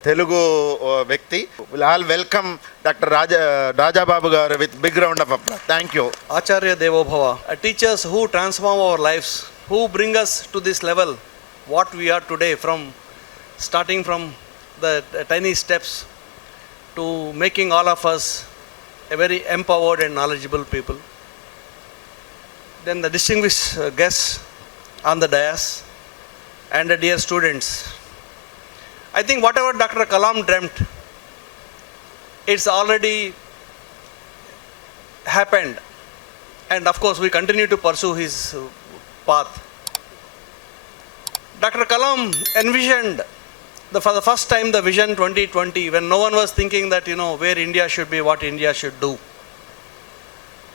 Telugu Vyakti. We'll all welcome Dr. Raja Babu garu with big round of applause. Thank you. Acharya Devo Bhava. Teachers who transform our lives, who bring us to this level, what we are today, starting from the tiny steps to making all of us a very empowered and knowledgeable people. Then the distinguished guests on the dais and the dear students. I think whatever Dr. Kalam dreamt, it's already happened. And of course, we continue to pursue his path. Dr. Kalam envisioned for the first time the Vision 2020 when no one was thinking that, where India should be, what India should do.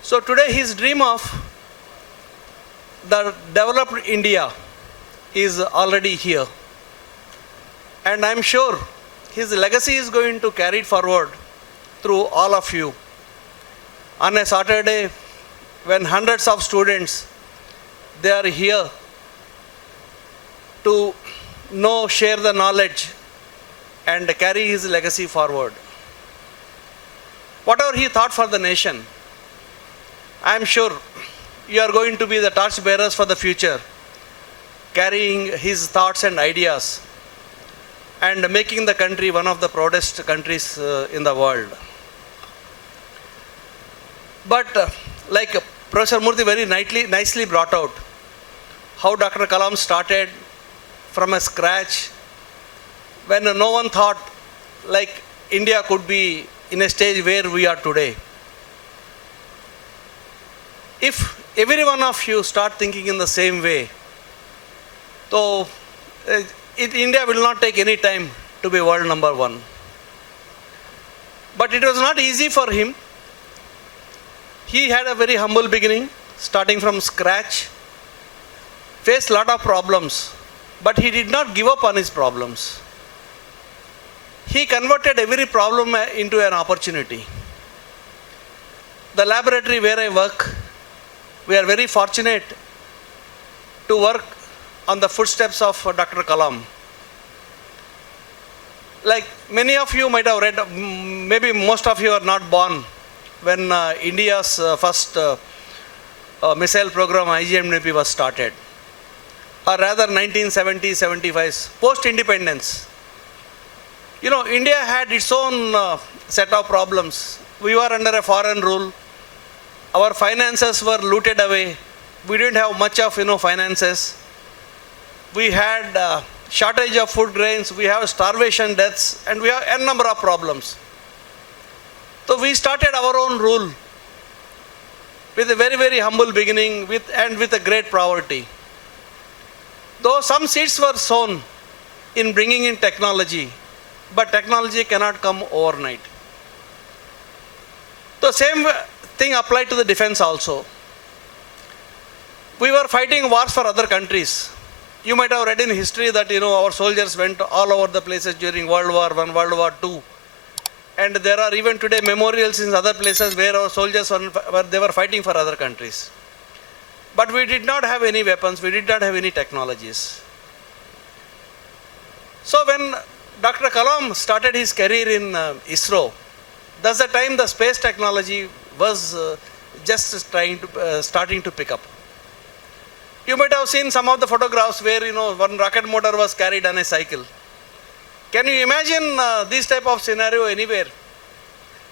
So today his dream of the developed India is already here. And I'm sure his legacy is going to carry it forward through all of you. On a Saturday, when hundreds of students, they are here to share the knowledge and carry his legacy forward. Whatever he thought for the nation, I'm sure you are going to be the torch bearers for the future, carrying his thoughts and ideas and making the country one of the proudest countries in the world. But like Professor Murthy very nicely brought out, how Dr. Kalam started from a scratch when no one thought like India could be in a stage where we are today. If every one of you start thinking in the same way, so India will not take any time to be world number one. But it was not easy for him. He had a very humble beginning, starting from scratch, faced a lot of problems, but he did not give up on his problems. He converted every problem into an opportunity. The laboratory where I work, we are very fortunate to work on the footsteps of Dr. Kalam. Like many of you might have read, maybe most of you are not born when India's first missile program IGMDP was started, or rather 1970-75, post-independence. India had its own set of problems. We were under a foreign rule. Our finances were looted away. We didn't have much of finances. We had shortage of food grains, we have starvation deaths, and we have a number of problems. So we started our own rule with a very, very humble beginning and with a great poverty. Though some seeds were sown in bringing in technology, but technology cannot come overnight. The same thing applied to the defense also. We were fighting wars for other countries. You might have read in history that our soldiers went all over the places during World War I, World War II. And there are even today memorials in other places where our soldiers were fighting for other countries. But we did not have any weapons, we did not have any technologies. So when Dr. Kalam started his career in ISRO, that's the time the space technology was just starting to pick up. You might have seen some of the photographs where one rocket motor was carried on a cycle. Can you imagine this type of scenario anywhere?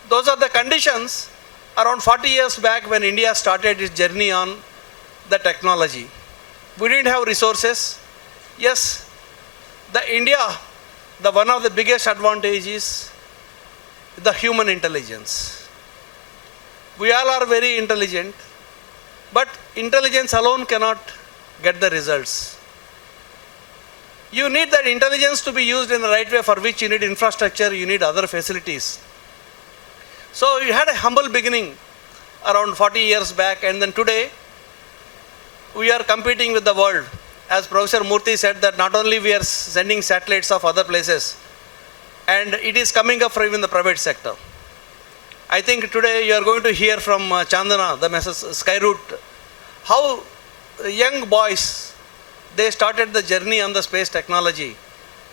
Those are the conditions around 40 years back when India started its journey on the technology. We didn't have resources. Yes, the one of the biggest advantages is the human intelligence. We all are very intelligent, but intelligence alone cannot get the results. You need that intelligence to be used in the right way, for which you need infrastructure, you need other facilities. So you had a humble beginning around 40 years back, and then today we are competing with the world. As Professor Murthy said, that not only we are sending satellites of other places, and it is coming up from even the private sector. I think today you are going to hear from Chandana, the Skyroot, how young boys, they started the journey on the space technology,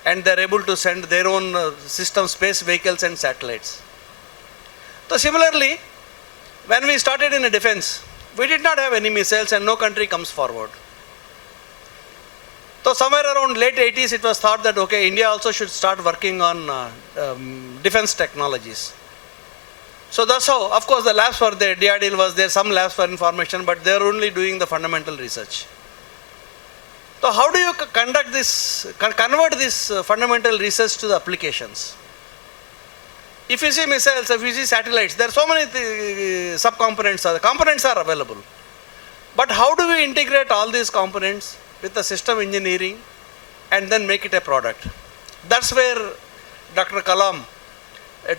and they're able to send their own system, space vehicles and satellites. So similarly, when we started in a defense, we did not have any missiles and no country comes forward. So somewhere around late 80s, it was thought that, okay, India also should start working on defense technologies. So that's how, of course, the labs were there, DRDO was there, some labs for information, but they are only doing the fundamental research. So how do you convert this fundamental research to the applications? If you see missiles, if you see satellites, there are so many subcomponents, the components are available. But how do we integrate all these components with the system engineering and then make it a product? That's where Dr. Kalam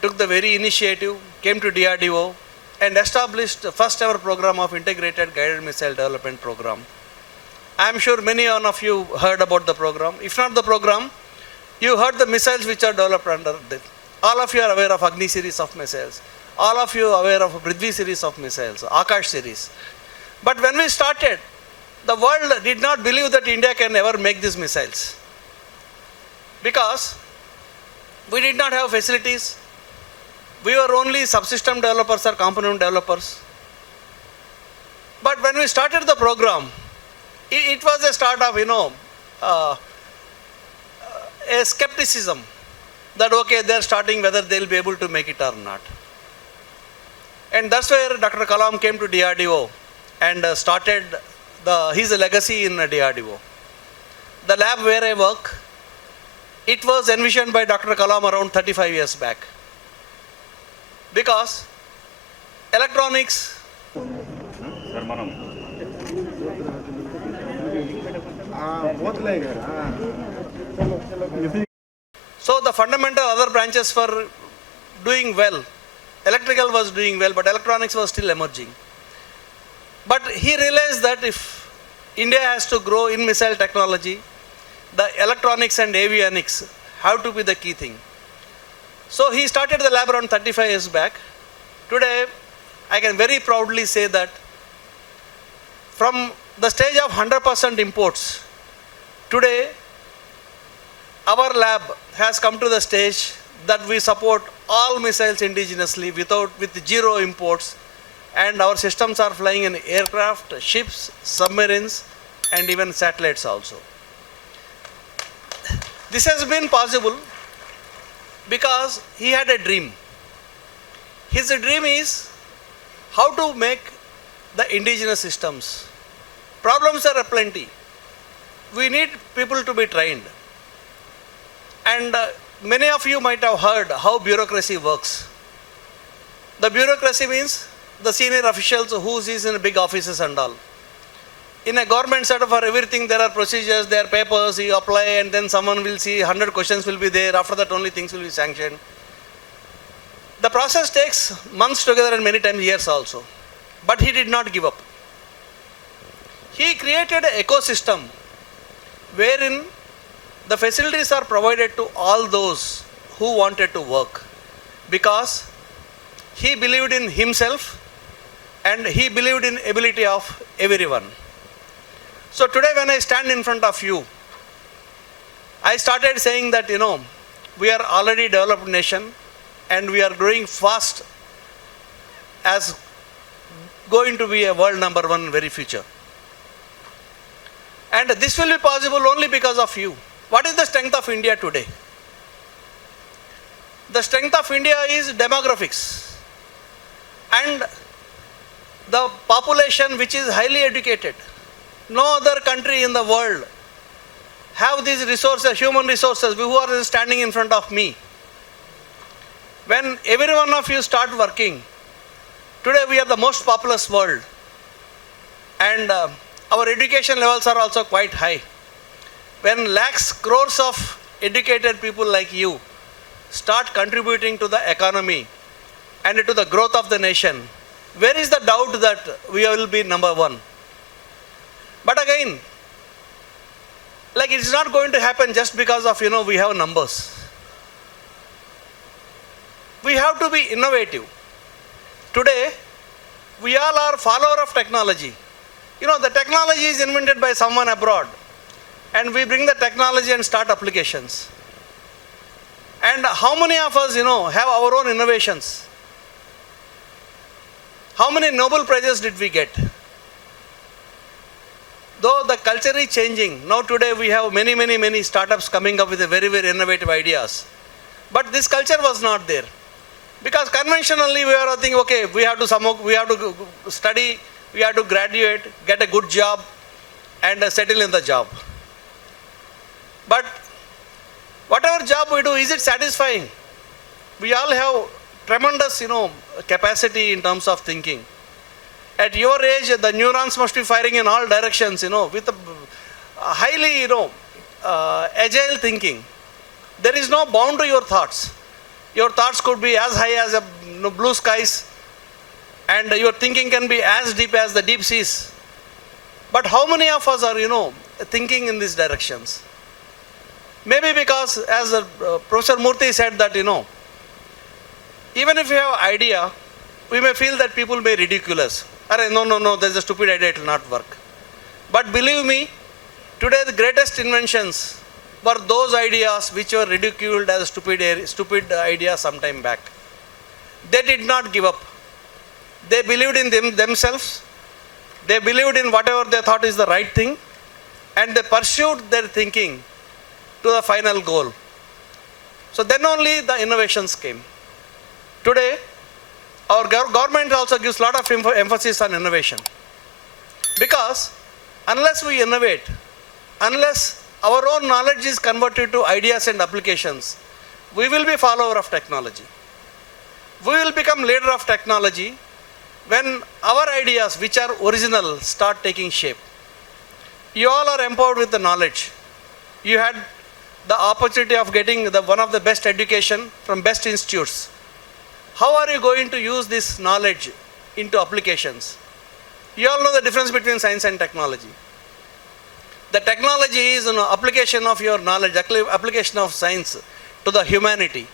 took the very initiative, came to DRDO and established the first ever program of integrated guided missile development program. I am sure many of you heard about the program. If not the program, you heard the missiles which are developed under it. All of you are aware of Agni series of missiles. All of you are aware of Prithvi series of missiles, Akash series. But when we started, the world did not believe that India can ever make these missiles. Because we did not have facilities. We were only subsystem developers or component developers. But when we started the program, it was a start of, a skepticism that, okay, they're starting whether they'll be able to make it or not. And that's where Dr. Kalam came to DRDO and started his legacy in DRDO. The lab where I work, it was envisioned by Dr. Kalam around 35 years back. Because electronics, so the fundamental other branches were doing well. Electrical was doing well, but electronics was still emerging. But he realized that if India has to grow in missile technology, the electronics and avionics have to be the key thing. So he started the lab around 35 years back. Today, I can very proudly say that from the stage of 100% imports, today our lab has come to the stage that we support all missiles indigenously with zero imports, and our systems are flying in aircraft, ships, submarines, and even satellites also. This has been possible because he had a dream. His dream is how to make the indigenous systems. Problems are plenty. We need people to be trained. And many of you might have heard how bureaucracy works. The bureaucracy means the senior officials who is in big offices and all. In a government setup, for everything there are procedures, there are papers, you apply and then someone will see 100 questions will be there, after that only things will be sanctioned. The process takes months together and many times years also. But he did not give up. He created an ecosystem wherein the facilities are provided to all those who wanted to work, because he believed in himself and he believed in ability of everyone. So today when I stand in front of you, I started saying that, we are already a developed nation and we are growing fast as going to be a world number one in very future. And this will be possible only because of you. What is the strength of India today? The strength of India is demographics and the population which is highly educated. No other country in the world have these resources, human resources, who are standing in front of me. When every one of you start working, today we are the most populous world and our education levels are also quite high. When lakhs, crores of educated people like you start contributing to the economy and to the growth of the nation, where is the doubt that we will be number one? But again, it's not going to happen just because of, we have numbers. We have to be innovative. Today, we all are follower of technology. The technology is invented by someone abroad and we bring the technology and start applications. And how many of us, have our own innovations? How many Nobel Prizes did we get? Though the culture is changing, now today we have many startups coming up with very innovative ideas. But this culture was not there. Because conventionally we are thinking, okay, we have to study, we have to graduate, get a good job, and settle in the job. But whatever job we do, is it satisfying? We all have tremendous, capacity in terms of thinking. At your age, the neurons must be firing in all directions, with a highly, agile thinking. There is no bound to your thoughts. Your thoughts could be as high as blue skies, and your thinking can be as deep as the deep seas. But how many of us are, thinking in these directions? Maybe because, as Professor Murthy said that, even if you have idea, we may feel that people may ridicule us. No, there's a stupid idea, it will not work. But believe me, today the greatest inventions were those ideas which were ridiculed as stupid ideas some time back. They did not give up. They believed in themselves. They believed in whatever they thought is the right thing, and they pursued their thinking to the final goal. So then only the innovations came. Today, our government also gives a lot of emphasis on innovation. Because unless we innovate, unless our own knowledge is converted to ideas and applications, we will be follower of technology. We will become leader of technology when our ideas, which are original, start taking shape. You all are empowered with the knowledge. You had the opportunity of getting one of the best education from best institutes. How are you going to use this knowledge into applications? You all know the difference between science and technology. The technology is an application of your knowledge, application of science to the humanity.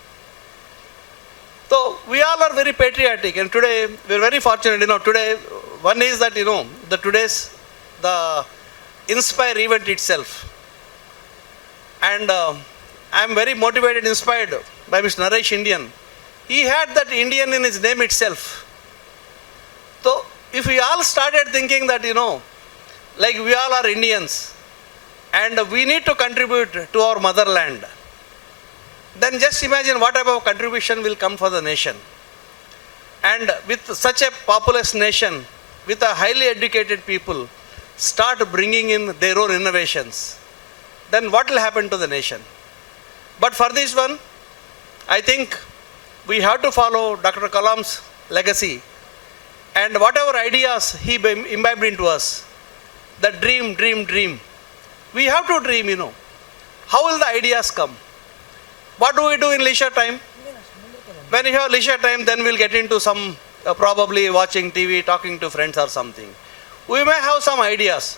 So we all are very patriotic, and today we are very fortunate. Today one is that the INSPIRE event itself, and I am very motivated, inspired by Mr. Naresh Indian. He had that Indian in his name itself. So if we all started thinking that, like we all are Indians and we need to contribute to our motherland, then just imagine what type of contribution will come for the nation. And with such a populous nation, with a highly educated people, start bringing in their own innovations, then what will happen to the nation? But for this one, I think we have to follow Dr. Kalam's legacy, and whatever ideas he imbibed into us, the dream. We have to dream, How will the ideas come? What do we do in leisure time? When you have leisure time, then we'll get into some, probably watching TV, talking to friends or something. We may have some ideas,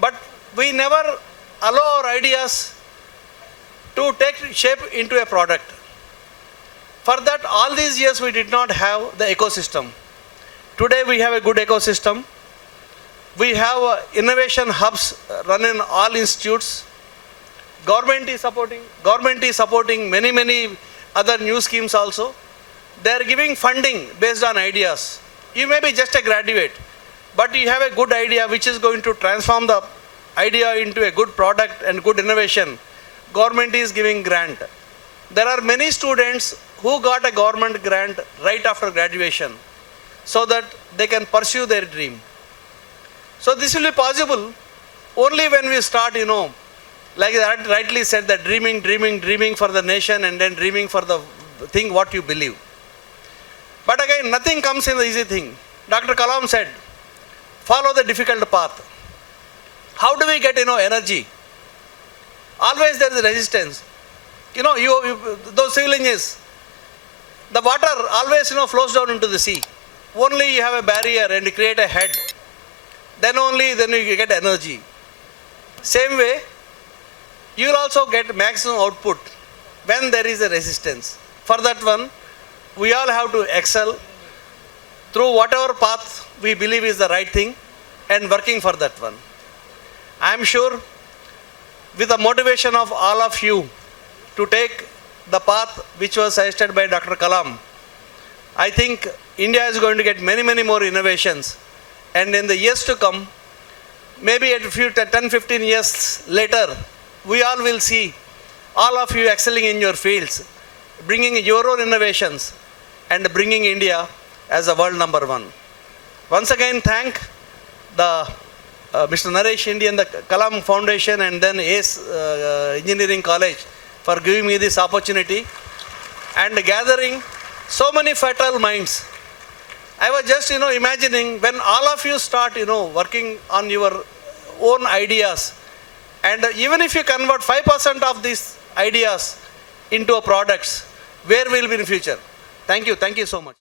but we never allow our ideas to take shape into a product. For that, all these years we did not have the ecosystem. Today we have a good ecosystem. We have innovation hubs run in all institutes. Government is supporting many other new schemes also. They are giving funding based on ideas. You may be just a graduate, but you have a good idea which is going to transform the idea into a good product and good innovation. Government is giving grant. There are many students who got a government grant right after graduation so that they can pursue their dream. So this will be possible only when we start, like that rightly said, that dreaming for the nation, and then dreaming for the thing what you believe. But again, nothing comes in the easy thing. Dr. Kalam said, follow the difficult path. How do we get, energy? Always there is resistance. Those civil engineers, the water always, flows down into the sea. Only you have a barrier and you create a head. Then you get energy. Same way, you will also get maximum output when there is a resistance. For that one, we all have to excel through whatever path we believe is the right thing and working for that one. I am sure with the motivation of all of you to take the path which was suggested by Dr. Kalam, I think India is going to get many, many more innovations. And in the years to come, maybe a few 10, 15 years later, we all will see all of you excelling in your fields, bringing your own innovations and bringing India as a world number one. Once again, thank the Mr. Naresh Indy and the Kalam Foundation and then ACE Engineering College for giving me this opportunity and gathering so many fertile minds. I was just, imagining when all of you start, working on your own ideas, and even if you convert 5% of these ideas into a products, where will be in the future? Thank you so much.